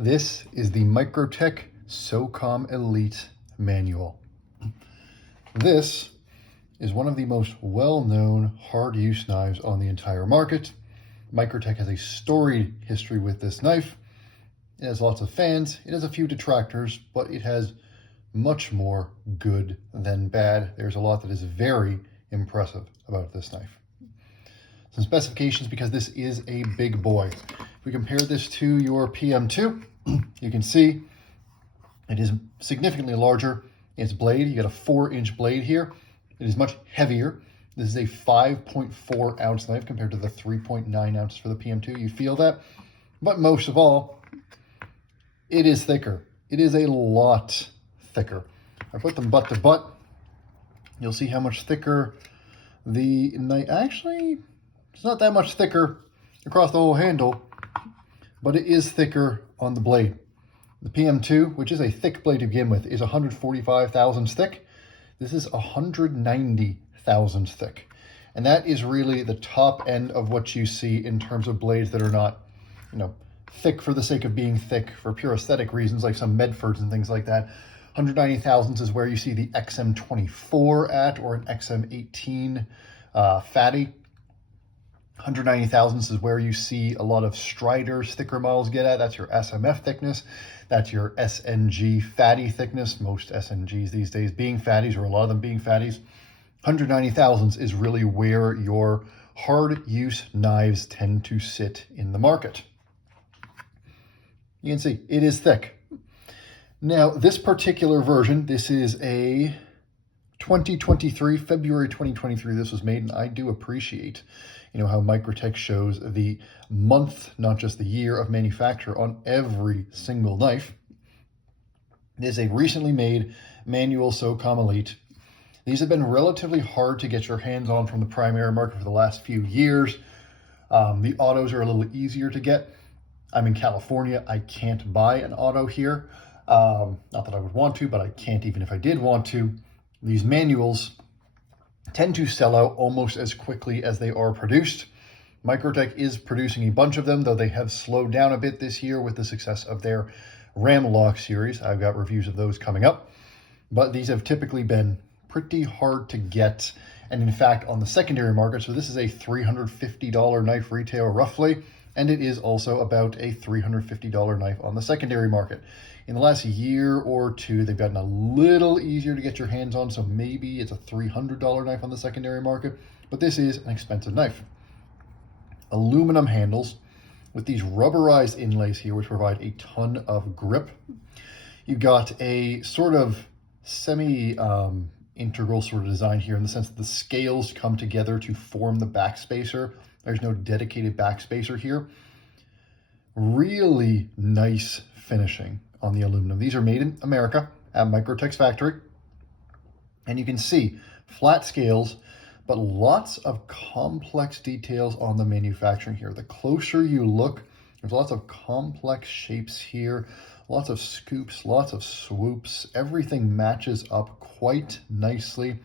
This is the Microtech Socom Elite Manual. This is one of the most well-known hard-use knives on the entire market. Microtech has a storied history with this knife. It has lots of fans, it has a few detractors, but it has much more good than bad. There's a lot that is very impressive about this knife. Some specifications, because this is a big boy. If we compare this to your PM2, you can see it is significantly larger. Its blade, you got a 4-inch blade here. It is much heavier. This is a 5.4 ounce knife compared to the 3.9 ounces for the PM2. You feel that? But most of all, it is thicker. It is a lot thicker. I put them butt to butt. You'll see how much thicker the knife, actually, it's not that much thicker across the whole handle, but it is thicker on the blade. The PM2, which is a thick blade to begin with, is 145 thousandths thick. This is 190 thousandths thick. And that is really the top end of what you see in terms of blades that are not, thick for the sake of being thick for pure aesthetic reasons, like some Medfords and things like that. 190 thousandths is where you see the XM24 at, or an XM18 fatty. 190 thousandths is where you see a lot of Striders thicker models get at. That's your SMF thickness. That's your SNG fatty thickness. Most SNGs these days being fatties, or a lot of them being fatties. 190 thousandths is really where your hard use knives tend to sit in the market. You can see it is thick. Now, this particular version, this is a 2023, February 2023, this was made, and I do appreciate, how Microtech shows the month, not just the year of manufacture on every single knife. It is a recently made manual Socom Elite. These have been relatively hard to get your hands on from the primary market for the last few years. The autos are a little easier to get. I'm in California. I can't buy an auto here. Not that I would want to, but I can't even if I did want to. These manuals tend to sell out almost as quickly as they are produced. Microtech is producing a bunch of them, though they have slowed down a bit this year with the success of their Ram Lock series. I've got reviews of those coming up, but these have typically been pretty hard to get. And in fact, on the secondary market, so this is a $350 knife retail roughly, and it is also about a $350 knife on the secondary market. In the last year or two, they've gotten a little easier to get your hands on, so maybe it's a $300 knife on the secondary market, but this is an expensive knife. Aluminum handles with these rubberized inlays here, which provide a ton of grip. You've got a sort of semi-integral sort of design here in the sense that the scales come together to form the backspacer. There's no dedicated backspacer here. Really nice finishing on the aluminum. These are made in America at Microtech's factory. And you can see flat scales, but lots of complex details on the manufacturing here. The closer you look, there's lots of complex shapes here, lots of scoops, lots of swoops. Everything matches up quite nicely.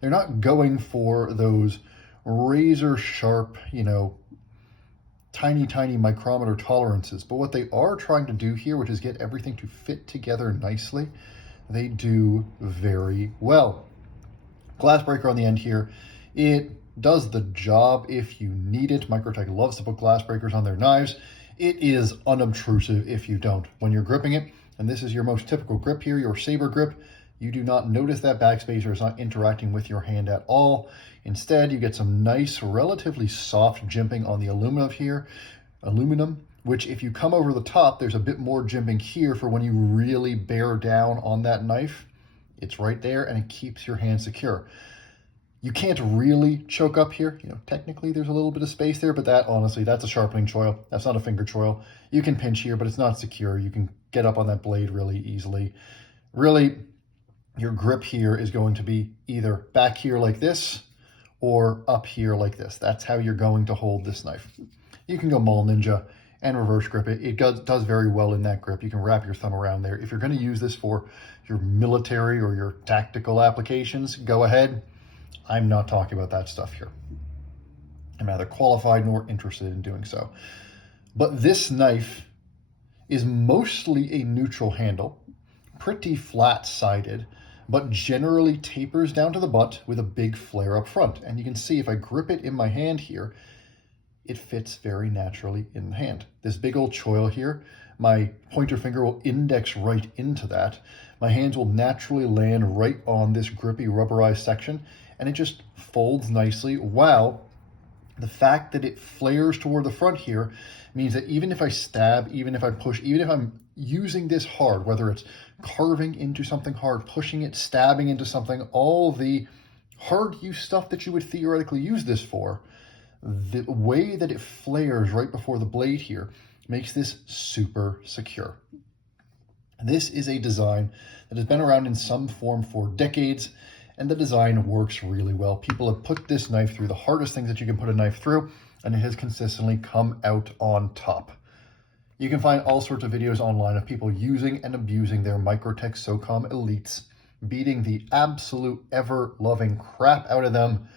They're not going for those razor sharp, tiny micrometer tolerances. But what they are trying to do here, which is get everything to fit together nicely, they do very well. Glass breaker on the end here. It does the job if you need it. Microtech loves to put glass breakers on their knives. It is unobtrusive if you don't. When you're gripping it, and this is your most typical grip here, your saber grip, you do not notice that backspacer is not interacting with your hand at all. Instead, you get some nice, relatively soft jimping on the aluminum, which if you come over the top, there's a bit more jimping here for when you really bear down on that knife. It's right there and it keeps your hand secure. You can't really choke up here. Technically there's a little bit of space there, but that honestly, that's a sharpening choil. That's not a finger choil. You can pinch here, but it's not secure. You can get up on that blade really easily. Really, your grip here is going to be either back here like this or up here like this. That's how you're going to hold this knife. You can go Mall Ninja and reverse grip it. It does very well in that grip. You can wrap your thumb around there. If you're going to use this for your military or your tactical applications, go ahead. I'm not talking about that stuff here. I'm neither qualified nor interested in doing so. But this knife is mostly a neutral handle, pretty flat-sided, but generally tapers down to the butt with a big flare up front. And you can see if I grip it in my hand here, it fits very naturally in the hand. This big old choil here, my pointer finger will index right into that. My hands will naturally land right on this grippy rubberized section, and it just folds nicely, while the fact that it flares toward the front here means that even if I stab, even if I push, even if I'm using this hard, whether it's carving into something hard, pushing it, stabbing into something, all the hard use stuff that you would theoretically use this for, the way that it flares right before the blade here makes this super secure. This is a design that has been around in some form for decades, and the design works really well. People have put this knife through the hardest things that you can put a knife through, and it has consistently come out on top. You can find all sorts of videos online of people using and abusing their Microtech Socom Elites, beating the absolute ever-loving crap out of them,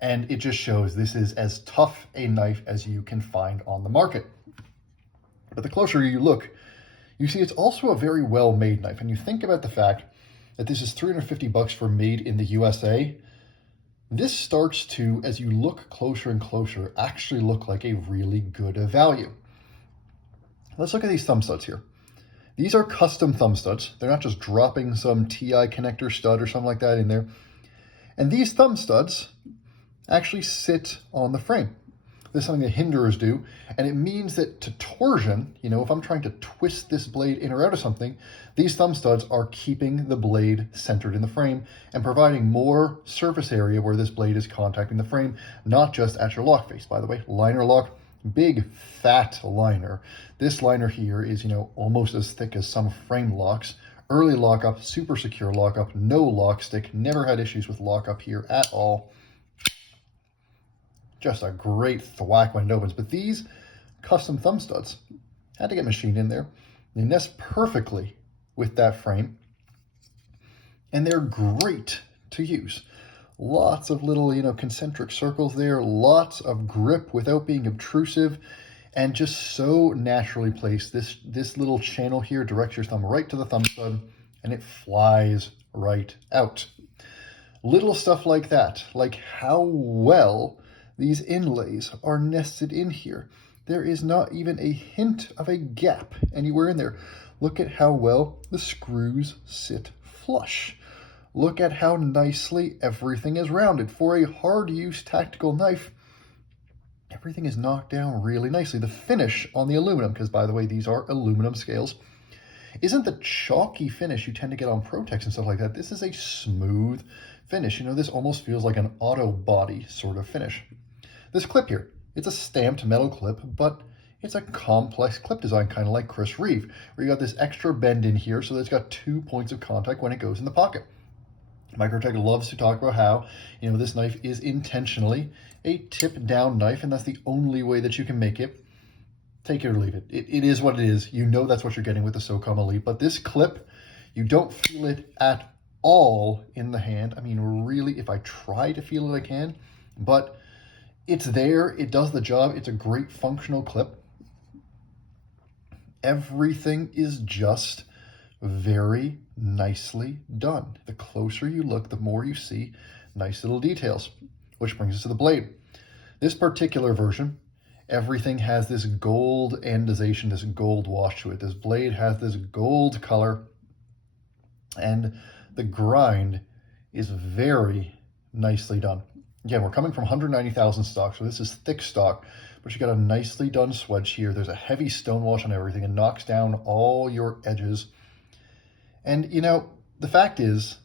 and it just shows this is as tough a knife as you can find on the market. But the closer you look, you see it's also a very well-made knife, and you think about the fact that this is $350 for made in the USA. This starts to, as you look closer and closer, actually look like a really good value. Let's look at these thumb studs here. These are custom thumb studs. They're not just dropping some TI connector stud or something like that in there. And these thumb studs actually sit on the frame. This is something that hinderers do, and it means that to torsion, you know, if I'm trying to twist this blade in or out of something, these thumb studs are keeping the blade centered in the frame and providing more surface area where this blade is contacting the frame, not just at your lock face. By the way, liner lock, big fat liner. This liner here is, you know, almost as thick as some frame locks. Early lockup, super secure lockup, no lock stick, never had issues with lockup here at all. Just a great thwack when it opens. But these custom thumb studs had to get machined in there. They nest perfectly with that frame, and they're great to use. Lots of little, you know, concentric circles there, lots of grip without being obtrusive, and just so naturally placed. This little channel here directs your thumb right to the thumb stud, and it flies right out. Little stuff like that, like how well these inlays are nested in here. There is not even a hint of a gap anywhere in there. Look at how well the screws sit flush. Look at how nicely everything is rounded. For a hard use tactical knife, everything is knocked down really nicely. The finish on the aluminum, because by the way, these are aluminum scales, isn't the chalky finish you tend to get on Protex and stuff like that. This is a smooth finish. You know, this almost feels like an auto body sort of finish. This clip here, it's a stamped metal clip, but it's a complex clip design, kind of like Chris Reeve, where you got this extra bend in here so that it's got 2 points of contact when it goes in the pocket. Microtech loves to talk about how, you know, this knife is intentionally a tip down knife, and that's the only way that you can make it. Take it or leave it. It is what it is. You know that's what you're getting with the Socom Elite, but this clip, you don't feel it at all in the hand. I mean, really, if I try to feel it, I can, but it's there. It does the job. It's a great functional clip. Everything is just very nicely done. The closer you look, the more you see nice little details, which brings us to the blade. This particular version, everything has this gold andesization, this gold wash to it. This blade has this gold color, and the grind is very nicely done. Again, we're coming from 190,000 stock, so this is thick stock, but you got a nicely done swedge here. There's a heavy stone wash on everything and knocks down all your edges. And, you know, the fact is,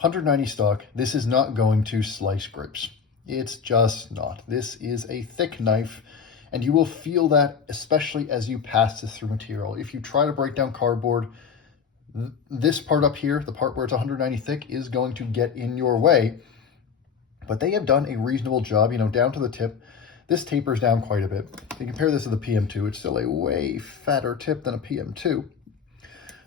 190 stock, this is not going to slice grapes. It's just not. This is a thick knife, and you will feel that, especially as you pass this through material. If you try to break down cardboard, this part up here, the part where it's 190 thick, is going to get in your way. But they have done a reasonable job, you know, down to the tip. This tapers down quite a bit. If you compare this to the PM2, it's still a way fatter tip than a PM2.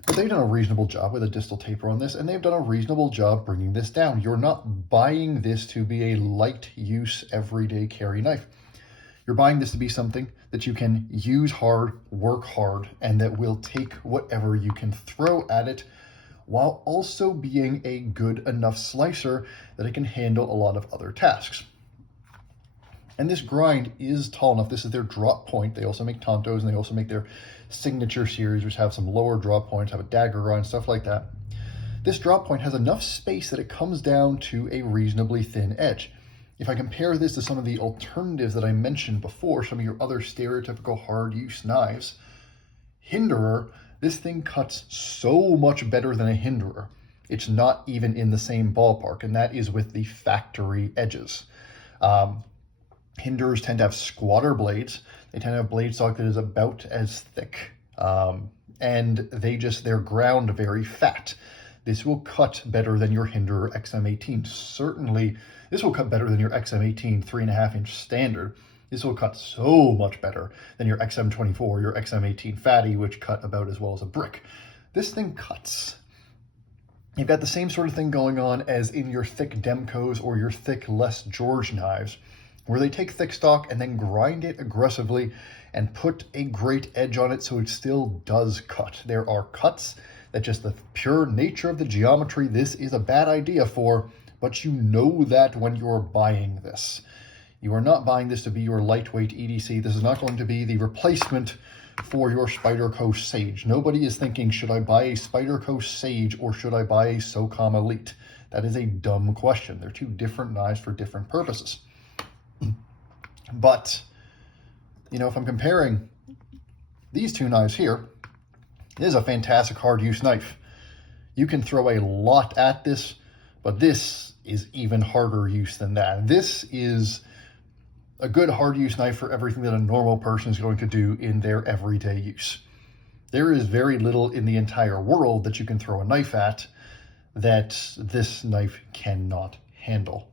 But they've done a reasonable job with a distal taper on this, and they've done a reasonable job bringing this down. You're not buying this to be a light use, everyday carry knife. You're buying this to be something that you can use hard, work hard, and that will take whatever you can throw at it, while also being a good enough slicer that it can handle a lot of other tasks. And this grind is tall enough. This is their drop point. They also make Tontos, and they also make their signature series, which have some lower drop points, have a dagger grind, stuff like that. This drop point has enough space that it comes down to a reasonably thin edge. If I compare this to some of the alternatives that I mentioned before, some of your other stereotypical hard use knives, Hinderer, this thing cuts so much better than a Hinderer. It's not even in the same ballpark, and that is with the factory edges. Hinderers tend to have squatter blades. They tend to have blade stock that is about as thick, and they're ground very fat. This will cut better than your Hinderer XM18. Certainly, this will cut better than your XM18 3.5-inch standard. This will cut so much better than your XM24, your XM18 fatty, which cut about as well as a brick. This thing cuts. You've got the same sort of thing going on as in your thick Demcos or your thick Les George knives, where they take thick stock and then grind it aggressively and put a great edge on it so it still does cut. There are cuts that just the pure nature of the geometry, this is a bad idea for, but you know that when you're buying this. You are not buying this to be your lightweight EDC. This is not going to be the replacement for your Spyderco Sage. Nobody is thinking, should I buy a Spyderco Sage or should I buy a Socom Elite? That is a dumb question. They're two different knives for different purposes. But, if I'm comparing these two knives here, this is a fantastic hard use knife. You can throw a lot at this, but this is even harder use than that. This is a good hard use knife for everything that a normal person is going to do in their everyday use. There is very little in the entire world that you can throw a knife at that this knife cannot handle.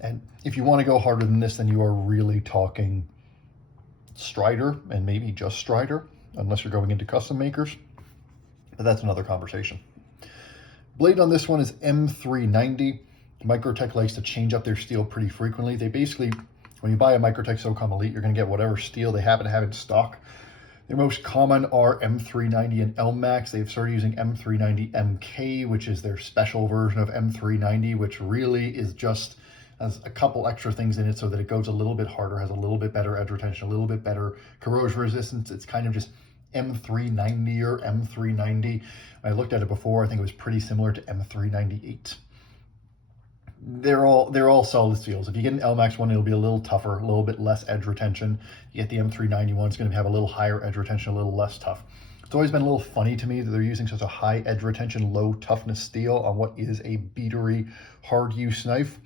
And if you want to go harder than this, then you are really talking Strider, and maybe just Strider, unless you're going into custom makers. But that's another conversation. Blade on this one is M390. Microtech likes to change up their steel pretty frequently. They basically, when you buy a Microtech Socom Elite, you're going to get whatever steel they happen to have in stock. Their most common are M390 and LMAX. They've started using M390 MK, which is their special version of M390, which really is just has a couple extra things in it so that it goes a little bit harder, has a little bit better edge retention, a little bit better corrosion resistance. It's kind of just M390 or M390. I looked at it before. I think it was pretty similar to M398. They're all solid steels. If you get an LMAX one, it'll be a little tougher, a little bit less edge retention. You get the M390 one, it's going to have a little higher edge retention, a little less tough. It's always been a little funny to me that they're using such a high edge retention, low toughness steel on what is a beatery, hard use knife.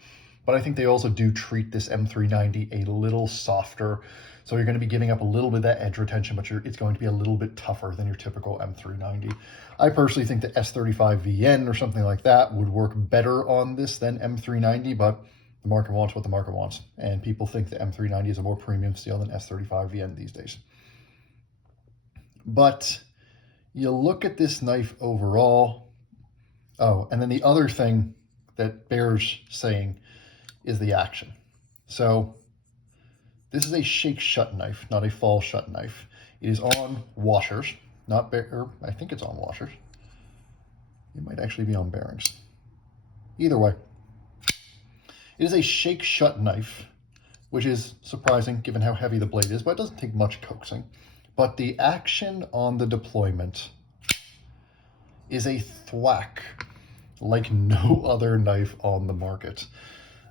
But I think they also do treat this M390 a little softer. So you're going to be giving up a little bit of that edge retention, but it's going to be a little bit tougher than your typical M390. I personally think the S35VN or something like that would work better on this than M390, but the market wants what the market wants. And people think the M390 is a more premium steel than S35VN these days. But you look at this knife overall. Oh, and then the other thing that bears saying is the action. So this is a shake shut knife, not a fall shut knife. It is on washers, I think it's on washers. It might actually be on bearings. Either way, it is a shake shut knife, which is surprising given how heavy the blade is, but it doesn't take much coaxing. But the action on the deployment is a thwack like no other knife on the market.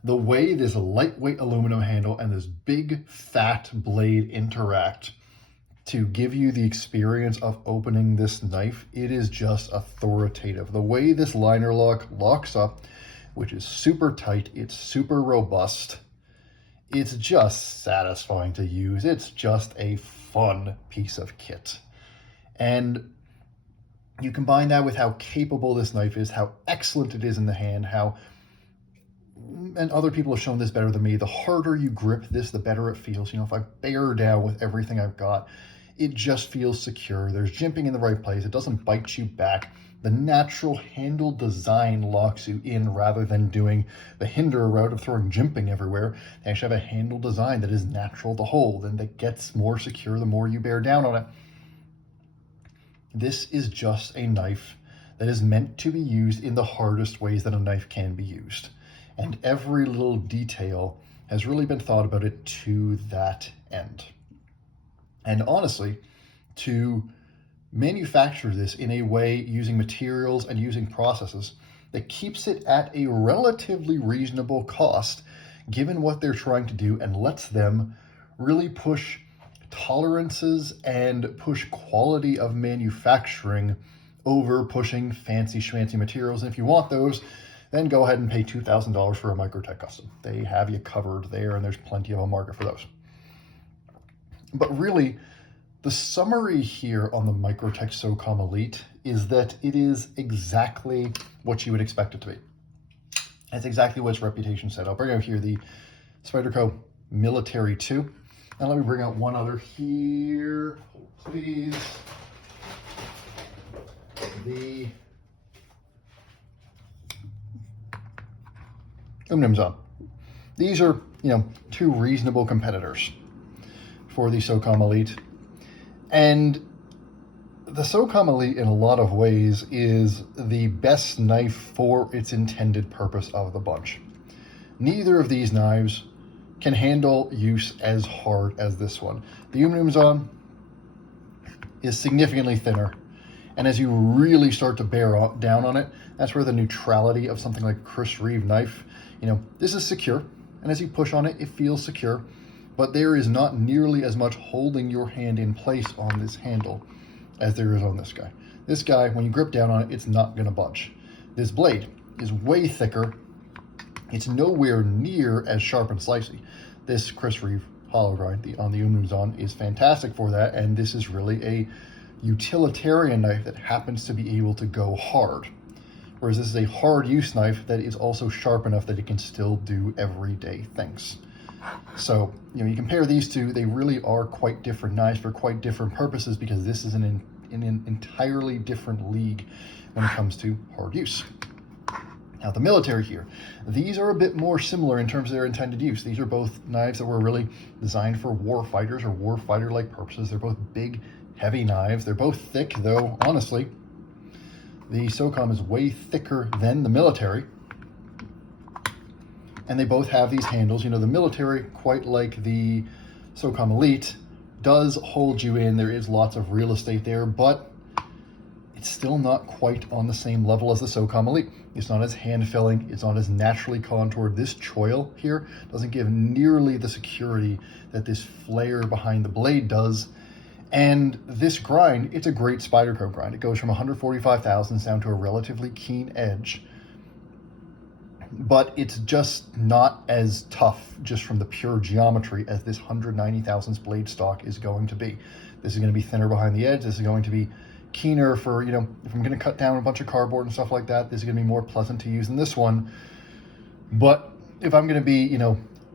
The way this lightweight aluminum handle and this big fat blade interact to give you the experience of opening this knife, it is just authoritative. The way this liner lock locks up, which is super tight, it's super robust, it's just satisfying to use. It's just a fun piece of kit. And you combine that with how capable this knife is, how excellent it is in the hand, and other people have shown this better than me, the harder you grip this, the better it feels. If I bear down with everything I've got, It just feels secure. There's jimping in the right place. It doesn't bite you back. The natural handle design locks you in rather than doing the hinder route of throwing jimping everywhere. They actually have a handle design that is natural to hold and that gets more secure the more you bear down on it. This is just a knife that is meant to be used in the hardest ways that a knife can be used. And every little detail has really been thought about it to that end. And honestly, to manufacture this in a way using materials and using processes that keeps it at a relatively reasonable cost, given what they're trying to do, and lets them really push tolerances and push quality of manufacturing over pushing fancy schmancy materials. And if you want those, then go ahead and pay $2,000 for a Microtech custom. They have you covered there, and there's plenty of a market for those. But really, the summary here on the Microtech Socom Elite is that it is exactly what you would expect it to be. That's exactly what its reputation said. I'll bring out here the Spyderco Military 2. And let me bring out one other here, please. The Umnumzon. These are, two reasonable competitors for the Socom Elite. And the Socom Elite, in a lot of ways, is the best knife for its intended purpose of the bunch. Neither of these knives can handle use as hard as this one. The Umnumzon is significantly thinner, and as you really start to bear down on it, that's where the neutrality of something like a Chris Reeve knife, this is secure, and as you push on it, it feels secure, but there is not nearly as much holding your hand in place on this handle as there is on this guy. This guy, when you grip down on it, it's not going to budge. This blade is way thicker. It's nowhere near as sharp and slicey. This Chris Reeve hollow grind on the Umnumzon is fantastic for that, and this is really a utilitarian knife that happens to be able to go hard. Whereas this is a hard use knife that is also sharp enough that it can still do everyday things. So, you compare these two, they really are quite different knives for quite different purposes, because this is an entirely different league when it comes to hard use. Now, the military here, these are a bit more similar in terms of their intended use. These are both knives that were really designed for war fighters or war fighter-like purposes. They're both big, heavy knives. They're both thick, though, honestly, the Socom is way thicker than the military. And they both have these handles. The military, quite like the Socom Elite, does hold you in. There is lots of real estate there, but it's still not quite on the same level as the Socom Elite. It's not as hand-filling. It's not as naturally contoured. This choil here doesn't give nearly the security that this flare behind the blade does. And this grind, it's a great Spyderco grind. It goes from 145 thousandths down to a relatively keen edge. But it's just not as tough just from the pure geometry as this 190 thousandths blade stock is going to be. This is going to be thinner behind the edge. This is going to be keener for, if I'm going to cut down a bunch of cardboard and stuff like that, this is going to be more pleasant to use than this one. But if I'm going to be,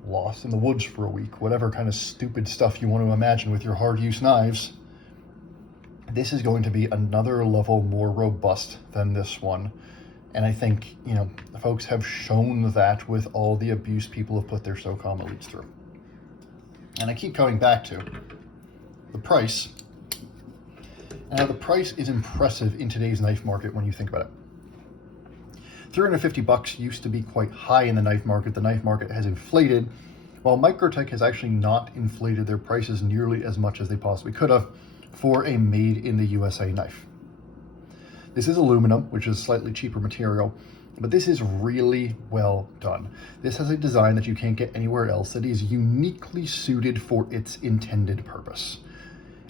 lost in the woods for a week, whatever kind of stupid stuff you want to imagine with your hard use knives, this is going to be another level more robust than this one. And I think, folks have shown that with all the abuse people have put their Socom Elites through. And I keep coming back to the price, and how the price is impressive in today's knife market when you think about it. $350 used to be quite high in the knife market. The knife market has inflated, while Microtech has actually not inflated their prices nearly as much as they possibly could have for a made in the USA knife. This is aluminum, which is a slightly cheaper material, but this is really well done. This has a design that you can't get anywhere else that is uniquely suited for its intended purpose,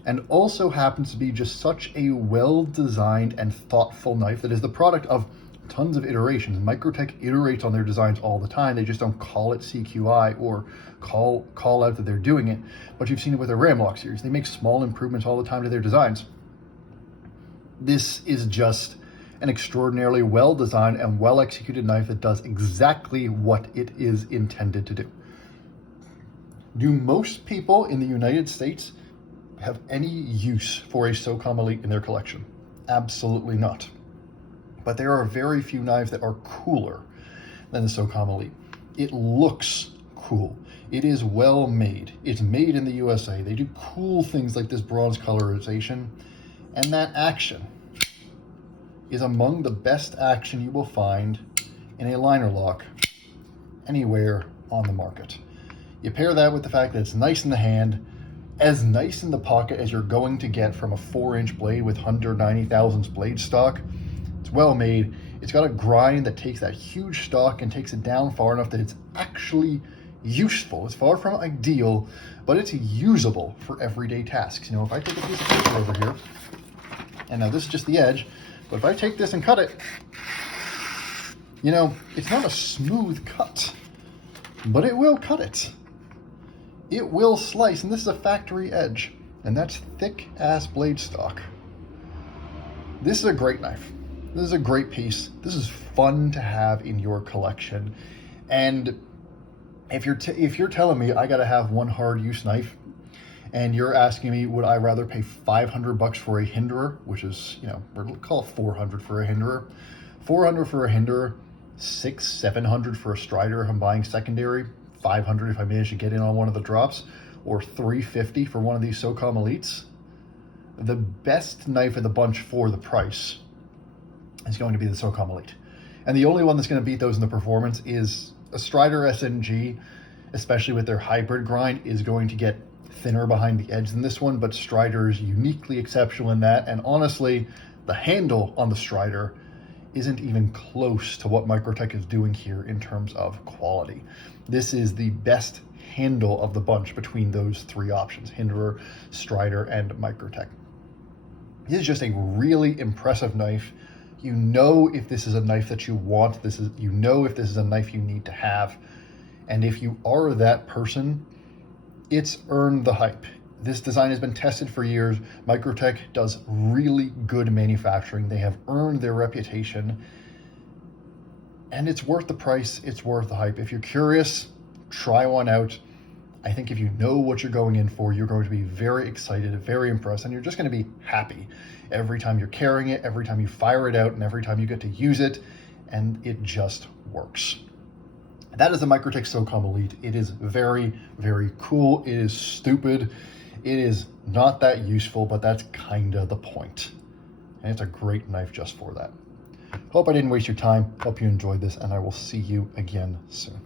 and also happens to be just such a well-designed and thoughtful knife that is the product of tons of iterations. Microtech iterates on their designs all the time. They just don't call it CQI or call out that they're doing it, but you've seen it with their Ramlock series. They make small improvements all the time to their designs. This is just an extraordinarily well-designed and well-executed knife that does exactly what it is intended to do. Do most people in the United States have any use for a Socom Elite in their collection. Absolutely not. But there are very few knives that are cooler than the Socom Elite. It looks cool. It is well made. It's made in the USA. They do cool things like this bronze colorization, and that action is among the best action you will find in a liner lock anywhere on the market. You pair that with the fact that it's nice in the hand, as nice in the pocket as you're going to get from a 4-inch blade with 190 thousandths blade stock. It's well made. It's got a grind that takes that huge stock and takes it down far enough that it's actually useful. It's far from ideal, but it's usable for everyday tasks. You know, if I take a piece of paper over here, and now this is just the edge, but if I take this and cut it, you know, it's not a smooth cut, but it will cut it. It will slice, and this is a factory edge, and that's thick ass blade stock. This is a great knife. This is a great piece. This is fun to have in your collection. And if you're telling me I gotta have one hard use knife, and you're asking me would I rather pay $500 for a hinderer, which is, you know, we'll call it 400 for a hinderer, 400 for a hinderer, 600-700 for a strider if I'm buying secondary, 500 if I manage to get in on one of the drops, or 350 for one of these Socom Elites, the best knife of the bunch for the price is going to be the Socom Elite. And the only one that's going to beat those in the performance is a Strider SNG, especially with their hybrid grind, is going to get thinner behind the edge than this one, but Strider is uniquely exceptional in that. And honestly, the handle on the Strider isn't even close to what Microtech is doing here in terms of quality. This is the best handle of the bunch between those three options, hinderer, Strider, and Microtech. This is just a really impressive knife. You know if this is a knife that you want, you know if this is a knife you need to have. And if you are that person, it's earned the hype. This design has been tested for years. Microtech does really good manufacturing. They have earned their reputation. And it's worth the price, it's worth the hype. If you're curious, try one out. I think if you know what you're going in for, you're going to be very excited, very impressed, and you're just going to be happy every time you're carrying it, every time you fire it out, and every time you get to use it, and it just works. That is the Microtech Socom Elite. It is very, very cool. It is stupid. It is not that useful, but that's kind of the point. And it's a great knife just for that. Hope I didn't waste your time. Hope you enjoyed this, and I will see you again soon.